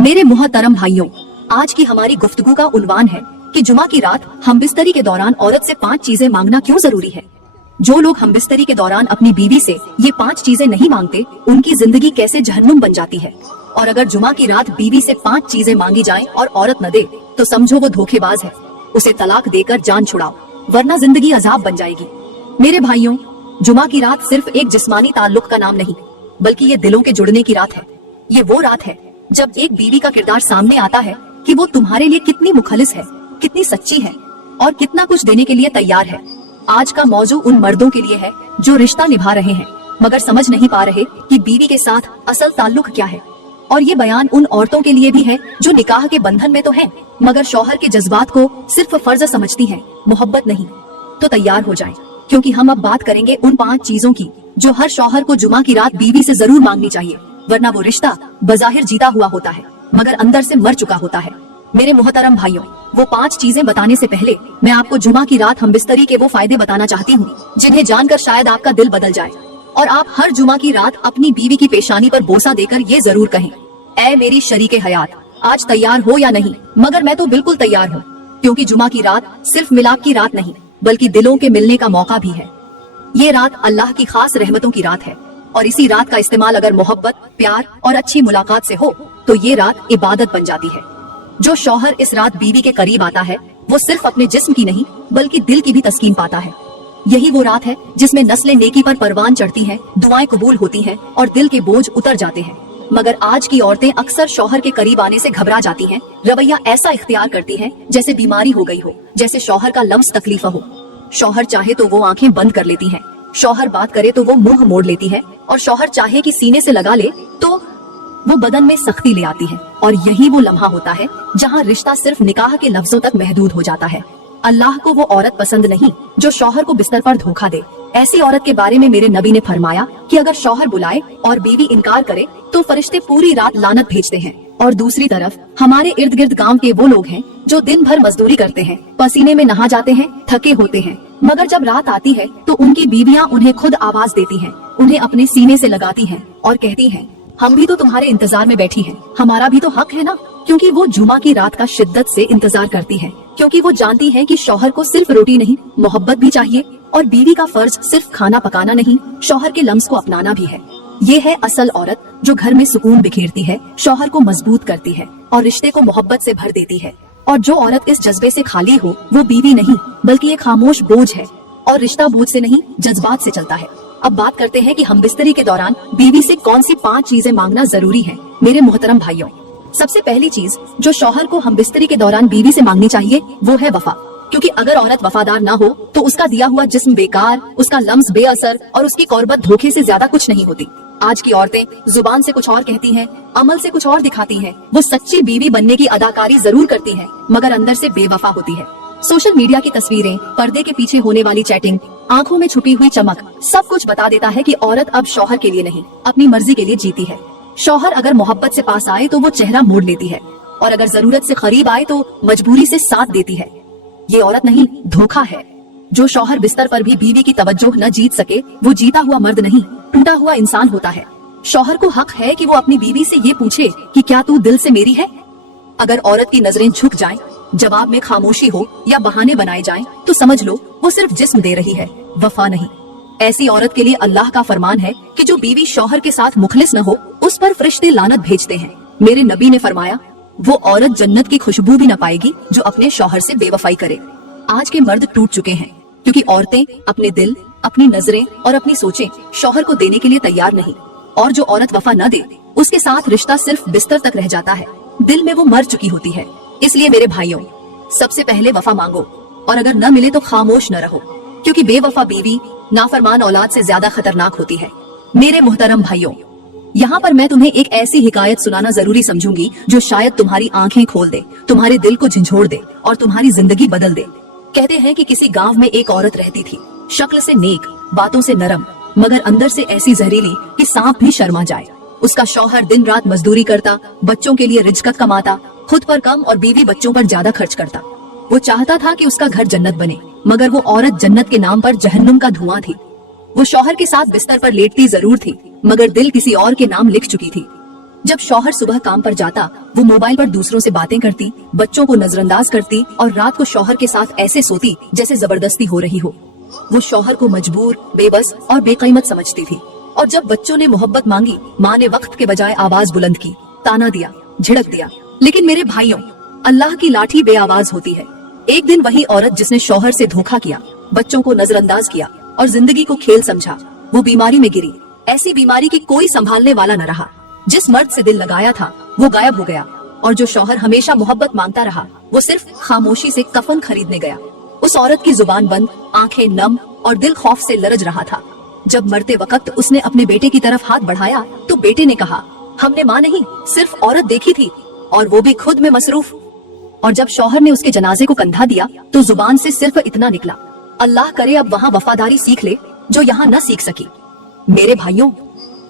मेरे मोहतरम भाइयों, आज की हमारी गुफ्तगू का उन्वान है कि जुमा की रात हमबिस्तरी के दौरान औरत से 5 चीजें मांगना क्यों जरूरी है। जो लोग हमबिस्तरी के दौरान अपनी बीवी से ये 5 चीजें नहीं मांगते, उनकी जिंदगी कैसे जहन्नुम बन जाती है। और अगर जुमा की रात बीवी से 5 चीजें मांगी जाएं और औरत न दे तो समझो वो धोखेबाज है। उसे तलाक देकर जान छुड़ाओ, वरना जिंदगी अजाब बन जाएगी। मेरे भाइयों, जुमा की रात सिर्फ एक जिस्मानी ताल्लुक का नाम नहीं, बल्कि ये दिलों के जुड़ने की रात है। ये वो रात है जब एक बीवी का किरदार सामने आता है कि वो तुम्हारे लिए कितनी मुखलिस है, कितनी सच्ची है और कितना कुछ देने के लिए तैयार है। आज का मौजू उन मर्दों के लिए है जो रिश्ता निभा रहे हैं मगर समझ नहीं पा रहे कि बीवी के साथ असल ताल्लुक क्या है। और ये बयान उन औरतों के लिए भी है जो निकाह के बंधन में तो हैं, मगर शौहर के जज्बात को सिर्फ फर्ज समझती हैं, मोहब्बत नहीं। तो तैयार हो जाएं, क्योंकि हम अब बात करेंगे उन 5 चीजों की जो हर शौहर को जुमा की रात बीवी से जरूर मांगनी चाहिए, वरना वो रिश्ता बज़ाहिर जीता हुआ होता है मगर अंदर से मर चुका होता है। मेरे मोहतरम भाइयों, वो 5 चीजें बताने से पहले मैं आपको जुमा की रात हमबिस्तरी के वो फायदे बताना चाहती हूँ जिन्हें जानकर शायद आपका दिल बदल जाए और आप हर जुमा की रात अपनी बीवी की पेशानी पर बोसा देकर ये जरूर कहें, ऐ मेरी शरीके हयात, आज तैयार हो या नहीं? मगर मैं तो बिल्कुल तैयार हूँ, क्योंकि जुमा की रात सिर्फ मिलाप की रात नहीं बल्कि दिलों के मिलने का मौका भी है। ये रात अल्लाह की खास रहमतों की रात है और इसी रात का इस्तेमाल अगर मोहब्बत, प्यार और अच्छी मुलाकात से हो तो ये रात इबादत बन जाती है। जो शौहर इस रात बीवी के करीब आता है वो सिर्फ अपने जिस्म की नहीं बल्कि दिल की भी तस्कीन पाता है। यही वो रात है जिसमें नस्लें नेकी पर परवान चढ़ती हैं, दुआएं कबूल होती हैं और दिल के बोझ उतर जाते हैं। मगर आज की औरतें अक्सर शौहर के करीब आने से घबरा जाती हैं, रवैया ऐसा इख्तियार करती हैं जैसे बीमारी हो गई हो, जैसे शौहर का लम्स तकलीफ हो। शौहर चाहे तो वो आंखें बंद कर लेती हैं, शौहर बात करे तो वो मुंह मोड़ लेती है और शौहर चाहे कि सीने से लगा ले तो वो बदन में सख्ती ले आती है। और यही वो लम्हा होता है जहाँ रिश्ता सिर्फ निकाह के लफ्जों तक महदूद हो जाता है। अल्लाह को वो औरत पसंद नहीं जो शौहर को बिस्तर पर धोखा दे। ऐसी औरत के बारे में मेरे नबी ने फरमाया कि अगर शौहर बुलाए और बीवी इनकार करे तो फरिश्ते पूरी रात लानत भेजते हैं। और दूसरी तरफ हमारे इर्द गिर्द गांव के वो लोग हैं जो दिन भर मजदूरी करते हैं, पसीने में नहा जाते हैं, थके होते हैं, मगर जब रात आती है तो उनकी बीवियां उन्हें खुद आवाज देती हैं, उन्हें अपने सीने से लगाती हैं और कहती हैं, हम भी तो तुम्हारे इंतजार में बैठी हैं, हमारा भी तो हक है ना। क्योंकि वो जुमा की रात का शिद्दत से इंतजार करती है, क्योंकि वो जानती है कि शौहर को सिर्फ रोटी नहीं मोहब्बत भी चाहिए और बीवी का फर्ज सिर्फ खाना पकाना नहीं, शौहर के लम्स को अपनाना भी है। ये है असल औरत जो घर में सुकून बिखेरती है, शौहर को मजबूत करती है और रिश्ते को मोहब्बत से भर देती है। और जो औरत इस जज्बे से खाली हो वो बीवी नहीं बल्कि एक खामोश बोझ है, और रिश्ता बोझ से नहीं जज्बात से चलता है। अब बात करते हैं कि हमबिस्तरी के दौरान बीवी से कौन सी 5 चीजें मांगना जरूरी है। मेरे मोहतरम भाइयों, सबसे पहली चीज जो शौहर को हमबिस्तरी के दौरान बीवी से मांगनी चाहिए वो है वफा। क्योंकि अगर औरत वफादार ना हो तो उसका दिया हुआ जिस्म बेकार, उसका लम्स बेअसर और उसकी कौरबत धोखे से ज्यादा कुछ नहीं होती। आज की औरतें जुबान से कुछ और कहती हैं, अमल से कुछ और दिखाती हैं। वो सच्ची बीवी बनने की अदाकारी जरूर करती हैं, मगर अंदर से बेवफा होती है। सोशल मीडिया की तस्वीरें, पर्दे के पीछे होने वाली चैटिंग, आंखों में छुपी हुई चमक, सब कुछ बता देता है कि औरत अब शौहर के लिए नहीं अपनी मर्जी के लिए जीती है। शौहर अगर मोहब्बत से पास आए तो वो चेहरा मोड़ लेती है और अगर जरूरत से करीब आए तो मजबूरी से साथ देती है। ये औरत नहीं, धोखा है। जो शौहर बिस्तर पर भी बीवी की तवज्जो न जीत सके वो जीता हुआ मर्द नहीं, टूटा हुआ इंसान होता है। शौहर को हक है कि वो अपनी बीवी से ये पूछे कि क्या तू दिल से मेरी है। अगर औरत की नजरें झुक जाएं, जवाब में खामोशी हो या बहाने बनाए जाएं, तो समझ लो वो सिर्फ जिस्म दे रही है, वफा नहीं। ऐसी औरत के लिए अल्लाह का फरमान है कि जो बीवी शौहर के साथ मुखलिस न हो उस पर फरिश्ते लानत भेजते हैं। मेरे नबी ने फरमाया, वो औरत जन्नत की खुशबू भी न पाएगी जो अपने शौहर से बेवफाई करे। आज के मर्द टूट चुके हैं क्योंकि औरतें अपने दिल, अपनी नजरें और अपनी सोचें शौहर को देने के लिए तैयार नहीं। और जो औरत वफा न दे उसके साथ रिश्ता सिर्फ बिस्तर तक रह जाता है, दिल में वो मर चुकी होती है। इसलिए मेरे भाइयों, सबसे पहले वफा मांगो और अगर न मिले तो खामोश न रहो, क्योंकि बेवफा बीवी नाफरमान औलाद से ज्यादा खतरनाक होती है। मेरे मोहतरम भाइयों, यहाँ पर मैं तुम्हें एक ऐसी हिकायत सुनाना जरूरी समझूंगी जो शायद तुम्हारी आंखें खोल दे, तुम्हारे दिल को झंझोड़ दे और तुम्हारी जिंदगी बदल दे। कहते हैं कि किसी गांव में एक औरत रहती थी, शक्ल से नेक, बातों से नरम, मगर अंदर से ऐसी जहरीली कि सांप भी शर्मा जाए। उसका शौहर दिन रात मजदूरी करता, बच्चों के लिए रिज़्क़ कमाता, खुद पर कम और बीवी बच्चों पर ज्यादा खर्च करता। वो चाहता था कि उसका घर जन्नत बने, मगर वो औरत जन्नत के नाम पर जहन्नुम का धुआं थी। वो शौहर के साथ बिस्तर पर लेटती जरूर थी, मगर दिल किसी और के नाम लिख चुकी थी। जब शौहर सुबह काम पर जाता, वो मोबाइल पर दूसरों से बातें करती, बच्चों को नजरअंदाज करती और रात को शौहर के साथ ऐसे सोती जैसे जबरदस्ती हो रही हो। वो शौहर को मजबूर, बेबस और बेकीमत समझती थी। और जब बच्चों ने मोहब्बत मांगी, माँ ने वक्त के बजाय आवाज बुलंद की, ताना दिया, झिड़क दिया। लेकिन मेरे भाइयों, अल्लाह की लाठी बेआवाज होती है। एक दिन वही औरत जिसने शौहर से धोखा किया, बच्चों को नजरअंदाज किया और जिंदगी को खेल समझा, वो बीमारी में गिरी। ऐसी बीमारी की कोई संभालने वाला न रहा। जिस मर्द से दिल लगाया था वो गायब हो गया, और जो शौहर हमेशा मोहब्बत मांगता रहा, वो सिर्फ खामोशी से कफन खरीदने गया। उस औरत की जुबान बंद, आंखें नम और दिल खौफ से लरज रहा था। जब मरते वक्त उसने अपने बेटे की तरफ हाथ बढ़ाया तो बेटे ने कहा, हमने माँ नहीं, सिर्फ औरत देखी थी, और वो भी खुद में मसरूफ। और जब शौहर ने उसके जनाजे को कंधा दिया तो जुबान से सिर्फ इतना निकला, अल्लाह करे अब वहाँ वफादारी सीख ले जो यहाँ न सीख सकी। मेरे भाइयों,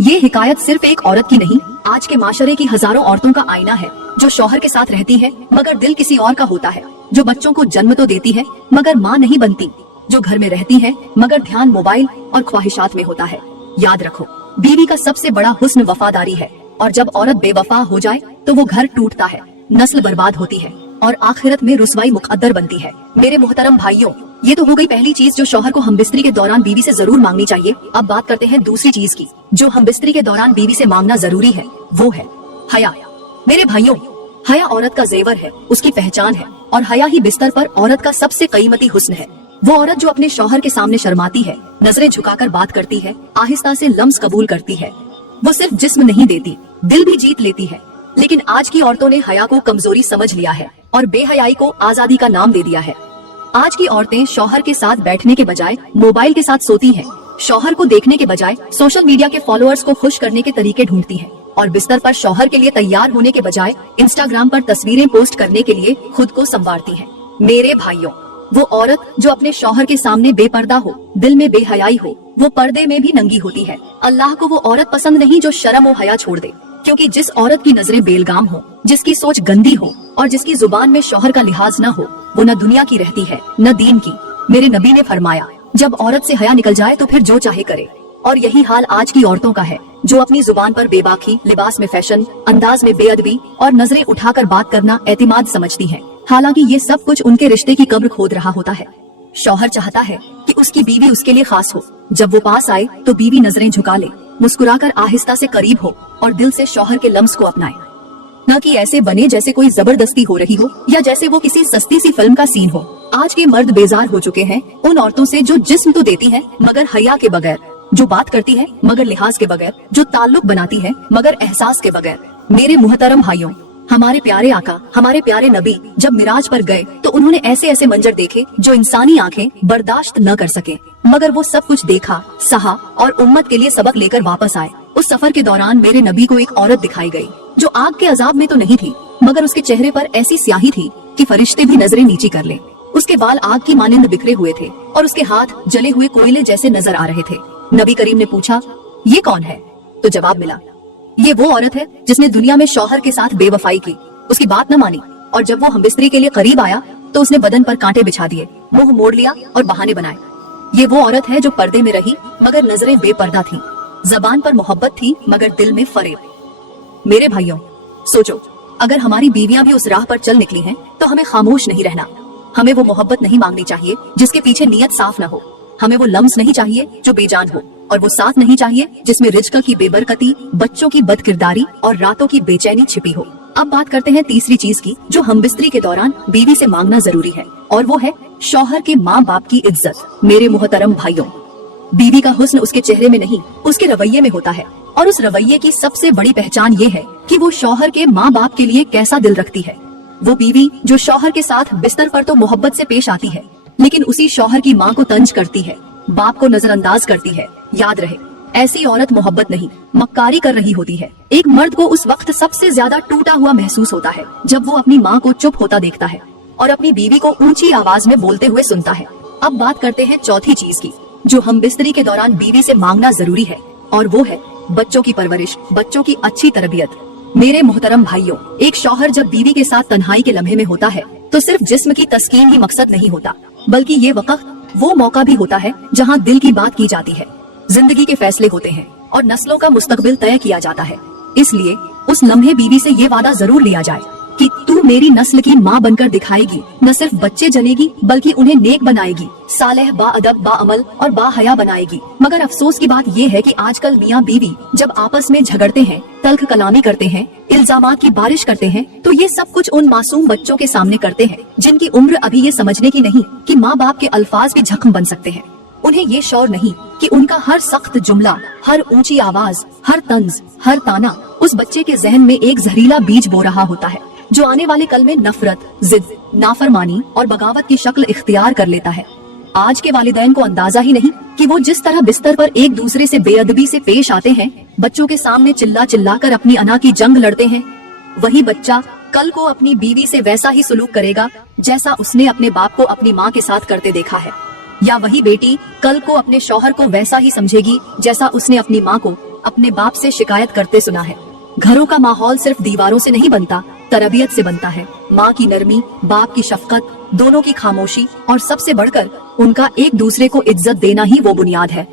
ये हिकायत सिर्फ एक औरत की नहीं, आज के माशरे की हजारों औरतों का आईना है, जो शौहर के साथ रहती है मगर दिल किसी और का होता है, जो बच्चों को जन्म तो देती है मगर माँ नहीं बनती, जो घर में रहती है मगर ध्यान मोबाइल और ख्वाहिशात में होता है। याद रखो, बीवी का सबसे बड़ा हुस्न वफादारी है, और जब औरत बेवफा हो जाए तो वो घर टूटता है, नस्ल बर्बाद होती है और आखिरत में रुसवाई मुकद्दर बनती है। मेरे मोहतरम भाइयों, ये तो हो गई पहली चीज जो शौहर को हमबिस्तरी के दौरान बीवी से जरूर मांगनी चाहिए। अब बात करते हैं दूसरी चीज की, जो हमबिस्तरी के दौरान बीवी से मांगना जरूरी है, वो है हया। मेरे भाइयों, हया औरत का जेवर है, उसकी पहचान है, और हया ही बिस्तर पर औरत का सबसे कीमती हुस्न है। वो औरत जो अपने शौहर के सामने शर्माती है, नजरें झुकाकर बात करती है, आहिस्ता से लम्स कबूल करती है। वो सिर्फ जिस्म नहीं देती, दिल भी जीत लेती है। लेकिन आज की औरतों ने हया को कमजोरी समझ लिया है और बेहयाई को आजादी का नाम दे दिया है। आज की औरतें शौहर के साथ बैठने के बजाय मोबाइल के साथ सोती हैं, शौहर को देखने के बजाय सोशल मीडिया के फॉलोअर्स को खुश करने के तरीके ढूंढती हैं, और बिस्तर पर शौहर के लिए तैयार होने के बजाय इंस्टाग्राम पर तस्वीरें पोस्ट करने के लिए खुद को संवारती हैं। मेरे भाइयों, वो औरत जो अपने शौहर के सामने बेपर्दा हो, दिल में बेहयाई हो, वो पर्दे में भी नंगी होती है। अल्लाह को वो औरत पसंद नहीं जो शर्म और हया छोड़ दे, क्योंकि जिस औरत की नजरें बेलगाम हो, जिसकी सोच गंदी हो और जिसकी जुबान में शौहर का लिहाज न हो, वो न दुनिया की रहती है न दीन की। मेरे नबी ने फरमाया, जब औरत से हया निकल जाए तो फिर जो चाहे करे। और यही हाल आज की औरतों का है, जो अपनी जुबान पर बेबाकी, लिबास में फैशन, अंदाज में बेअदबी और नजरें उठाकर बात करना एतिमाद समझती हैं। हालांकि ये सब कुछ उनके रिश्ते की कब्र खोद रहा होता है। शौहर चाहता है कि उसकी बीवी उसके लिए खास हो। जब वो पास आए तो बीवी नजरें झुका ले, मुस्कुराकर आहिस्ता से करीब हो और दिल से शौहर के लम्स को अपनाए, न कि ऐसे बने जैसे कोई जबरदस्ती हो रही हो या जैसे वो किसी सस्ती सी फिल्म का सीन हो। आज के मर्द बेजार हो चुके हैं उन औरतों से जो जिस्म तो देती हैं मगर हया के बगैर, जो बात करती है मगर लिहाज के बगैर, जो ताल्लुक बनाती है मगर एहसास के बगैर। मेरे मुहतरम भाइयों, हमारे प्यारे आका, हमारे प्यारे नबी जब मिराज पर गए तो उन्होंने ऐसे ऐसे मंजर देखे जो इंसानी आंखें बर्दाश्त न कर सके, मगर वो सब कुछ देखा, सहा और उम्मत के लिए सबक लेकर वापस आए। उस सफर के दौरान मेरे नबी को एक औरत दिखाई गई जो आग के अजाब में तो नहीं थी, मगर उसके चेहरे पर ऐसी स्याही थी कि फरिश्ते भी नजरें नीची कर ले। उसके बाल आग की मानिंद बिखरे हुए थे और उसके हाथ जले हुए कोयले जैसे नजर आ रहे थे। नबी करीम ने पूछा, ये कौन है? तो जवाब मिला, ये वो औरत है जिसने दुनिया में शौहर के साथ बेवफाई की, उसकी बात न मानी, और जब वो हमबिस्तरी के लिए करीब आया तो उसने बदन पर कांटे बिछा दिए, मुंह मोड़ लिया और बहाने बनाए। ये वो औरत है जो पर्दे में रही मगर नजरें बेपर्दा थी, जबान पर मोहब्बत थी मगर दिल में फरेब। मेरे भाइयों, सोचो, अगर हमारी बीवियां भी उस राह पर चल निकली हैं तो हमें खामोश नहीं रहना। हमें वो मोहब्बत नहीं मांगनी चाहिए जिसके पीछे नीयत साफ न हो। हमें वो लम्स नहीं चाहिए जो बेजान हो, और वो साथ नहीं चाहिए जिसमें रिज्क की बेबरकती, बच्चों की बदकिरदारी और रातों की बेचैनी छिपी हो। अब बात करते हैं तीसरी चीज की जो हमबिस्तरी के दौरान बीवी से मांगना जरूरी है, और वो है शौहर के माँ बाप की इज्जत। मेरे मुहतरम भाइयों, बीवी का हुस्न उसके चेहरे में नहीं, उसके रवैये में होता है, और उस रवैये की सबसे बड़ी पहचान ये है कि वो शौहर के माँ बाप के लिए कैसा दिल रखती है। वो बीवी जो शौहर के साथ बिस्तर पर तो मोहब्बत से पेश आती है, लेकिन उसी शौहर की माँ को तंज करती है, बाप को नजरअंदाज करती है। याद रहे, ऐसी औरत मोहब्बत नहीं, मक्कारी कर रही होती है। एक मर्द को उस वक्त सबसे ज्यादा टूटा हुआ महसूस होता है जब वो अपनी माँ को चुप होता देखता है और अपनी बीवी को ऊंची आवाज में बोलते हुए सुनता है। अब बात करते हैं चौथी चीज की जो हमबिस्तरी के दौरान बीवी से मांगना जरूरी है, और वो है बच्चों की परवरिश, बच्चों की अच्छी तरबियत। मेरे मोहतरम भाइयों, एक शौहर जब बीवी के साथ तन्हाई के लम्हे में होता है तो सिर्फ जिस्म की तस्कीन ही मकसद नहीं होता, बल्कि ये वक्त वो मौका भी होता है जहाँ दिल की बात की जाती है, जिंदगी के फैसले होते हैं और नस्लों का मुस्तकबिल तय किया जाता है। इसलिए उस लम्हे बीवी से ये वादा जरूर लिया जाए कि तू मेरी नस्ल की माँ बनकर दिखाएगी, न सिर्फ बच्चे जनेगी बल्कि उन्हें नेक बनाएगी, सालेह, बाअदब, बाअमल और बाहया बनाएगी। मगर अफसोस की बात ये है कि आजकल मियाँ बीवी जब आपस में झगड़ते हैं, तल्ख कलामी करते हैं, इल्जामात की बारिश करते हैं, तो ये सब कुछ उन मासूम बच्चों के सामने करते हैं जिनकी उम्र अभी ये समझने की नहीं कि माँ बाप के अल्फाज भी जख्म बन सकते हैं। उन्हें ये शौर नहीं कि उनका हर सख्त जुमला, हर ऊंची आवाज, हर तंज, हर ताना उस बच्चे के जहन में एक जहरीला बीज बो रहा होता है जो आने वाले कल में नफरत, जिद, नाफरमानी और बगावत की शक्ल इख्तियार कर लेता है। आज के वालिदैन को अंदाजा ही नहीं कि वो जिस तरह बिस्तर पर एक दूसरे से बेअदबी से पेश आते हैं, बच्चों के सामने चिल्ला चिल्ला कर अपनी अना की जंग लड़ते हैं, वही बच्चा कल को अपनी बीवी से वैसा ही सुलूक करेगा जैसा उसने अपने बाप को अपनी माँ के साथ करते देखा है। या वही बेटी कल को अपने शौहर को वैसा ही समझेगी जैसा उसने अपनी माँ को अपने बाप से शिकायत करते सुना है। घरों का माहौल सिर्फ दीवारों से नहीं बनता, तरबियत से बनता है। माँ की नरमी, बाप की शफकत, दोनों की खामोशी और सबसे बढ़कर उनका एक दूसरे को इज्जत देना ही वो बुनियाद है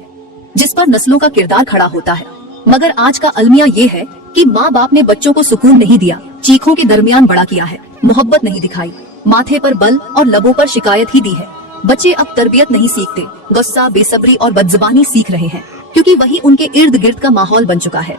जिस पर नस्लों का किरदार खड़ा होता है। मगर आज का अलमिया ये है कि माँ बाप ने बच्चों को सुकून नहीं दिया, चीखों के दरमियान बड़ा किया है, मोहब्बत नहीं दिखाई, माथे पर बल और लबों पर शिकायत ही दी है। बच्चे अब तरबियत नहीं सीखते, गुस्सा, बेसब्री और बदजुबानी सीख रहे हैं क्योंकि वही उनके इर्द गिर्द का माहौल बन चुका है।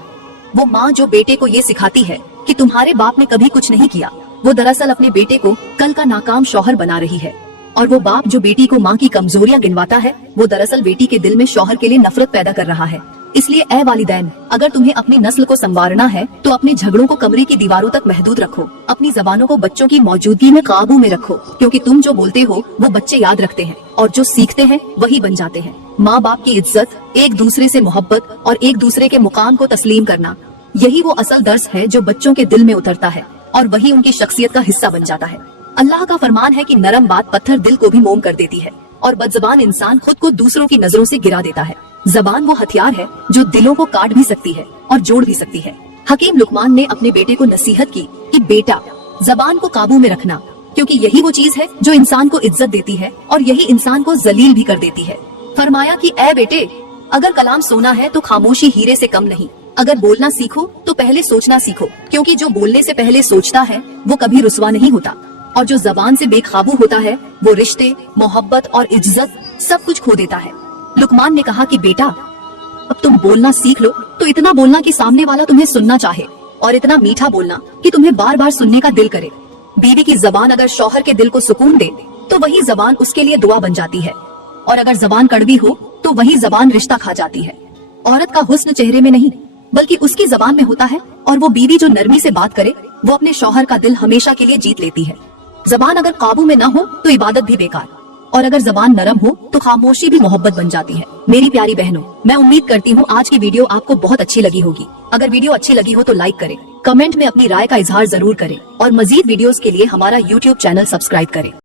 वो माँ जो बेटे को ये सिखाती है कि तुम्हारे बाप ने कभी कुछ नहीं किया, वो दरअसल अपने बेटे को कल का नाकाम शौहर बना रही है। और वो बाप जो बेटी को माँ की कमजोरियां गिनवाता है, वो दरअसल बेटी के दिल में शौहर के लिए नफरत पैदा कर रहा है। इसलिए ए वालिदैन, अगर तुम्हें अपनी नस्ल को संवारना है तो अपने झगड़ों को कमरे की दीवारों तक महदूद रखो, अपनी जबानों को बच्चों की मौजूदगी में काबू में रखो, क्योंकि तुम जो बोलते हो वो बच्चे याद रखते हैं और जो सीखते हैं वही बन जाते हैं। माँ बाप की इज्जत, एक दूसरे से मोहब्बत और एक दूसरे के मुकाम को तस्लीम करना, यही वो असल दर्स है जो बच्चों के दिल में उतरता है और वही उनकी शख्सियत का हिस्सा बन जाता है। अल्लाह का फरमान है कि नरम बात पत्थर दिल को भी मोम कर देती है और बदजबान इंसान खुद को दूसरों की नजरों से गिरा देता है। जबान वो हथियार है जो दिलों को काट भी सकती है और जोड़ भी सकती है। हकीम लुकमान ने अपने बेटे को नसीहत की कि बेटा, जबान को काबू में रखना, क्योंकि यही वो चीज है जो इंसान को इज्जत देती है और यही इंसान को जलील भी कर देती है। फरमाया कि ए बेटे, अगर कलाम सोना है तो खामोशी हीरे से कम नहीं। अगर बोलना सीखो तो पहले सोचना सीखो, क्योंकि जो बोलने से पहले सोचता है वो कभी रुसवा नहीं होता और जो जबान से बेकाबू होता है वो रिश्ते, मोहब्बत और इज्जत सब कुछ खो देता है। लुकमान ने कहा कि बेटा, अब तुम बोलना सीख लो, तो इतना बोलना कि सामने वाला तुम्हें सुनना चाहे और इतना मीठा बोलना कि तुम्हें बार बार सुनने का दिल करे। बीवी की जबान अगर शौहर के दिल को सुकून दे तो वही जबान उसके लिए दुआ बन जाती है, और अगर जबान कड़वी हो तो वही जबान रिश्ता खा जाती है। औरत का हुस्न चेहरे में नहीं बल्कि उसकी जबान में होता है, और वो बीवी जो नरमी से बात करे वो अपने शौहर का दिल हमेशा के लिए जीत लेती है। जबान अगर काबू में न हो तो इबादत भी बेकार, और अगर जबान नरम हो तो खामोशी भी मोहब्बत बन जाती है। मेरी प्यारी बहनों, मैं उम्मीद करती हूँ आज की वीडियो आपको बहुत अच्छी लगी होगी। अगर वीडियो अच्छी लगी हो तो लाइक करें, कमेंट में अपनी राय का इजहार जरूर करें और मजीद वीडियोस के लिए हमारा YouTube चैनल सब्सक्राइब करें।